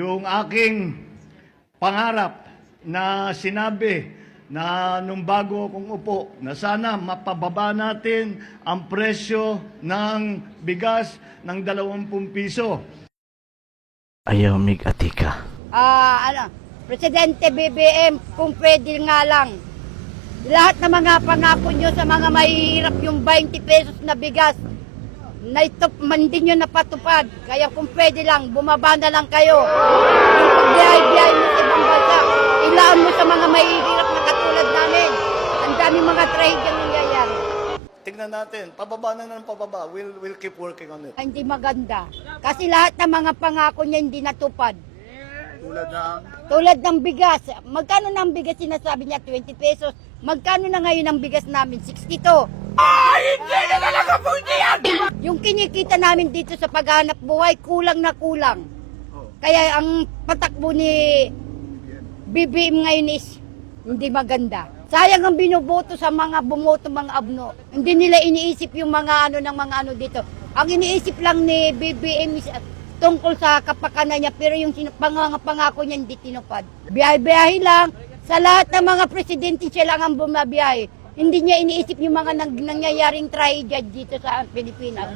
Yung aking pangarap na sinabi na nung bago akong upo na sana mapababa natin ang presyo ng bigas ng 20 piso. Ayaw mig atika. Presidente BBM, kung pwede nga lang, lahat ng mga pangako nyo sa mga mahihirap yung 20 pesos na bigas, na ito, hindi nyo napatupad. Kaya kung pwede lang, bumaba na lang kayo. Yung pagbiyahe-biyahe mo sa ibang bansa, ilaan mo sa mga mahihirap na katulad namin. Ang daming mga trahedya nangyayari. Tingnan natin, pababa na ng pababa. We'll keep working on it. Hindi maganda. Kasi lahat ng mga pangako niya hindi natupad. Tulad ng bigas. Magkano na ang bigas sinasabi niya? 20 pesos. Magkano na ngayon ang bigas namin? 62. Hindi na talaga po yan! Yung kinikita namin dito sa paghahanap buhay, kulang na kulang. Kaya ang patakbo ni BBM ngayon is hindi maganda. Sayang ang binoboto sa mga bumoto mga abno. Hindi nila iniisip yung mga ano ng mga ano dito. Ang iniisip lang ni BBM is tungkol sa kapakanan niya, pero yung pangako niya hindi tinupad. Biyahe-biyahe lang. Sa lahat ng mga presidente siya lang ang bumabiyahe. Hindi niya iniisip yung mga nangyayaring trahedya dito sa Pilipinas.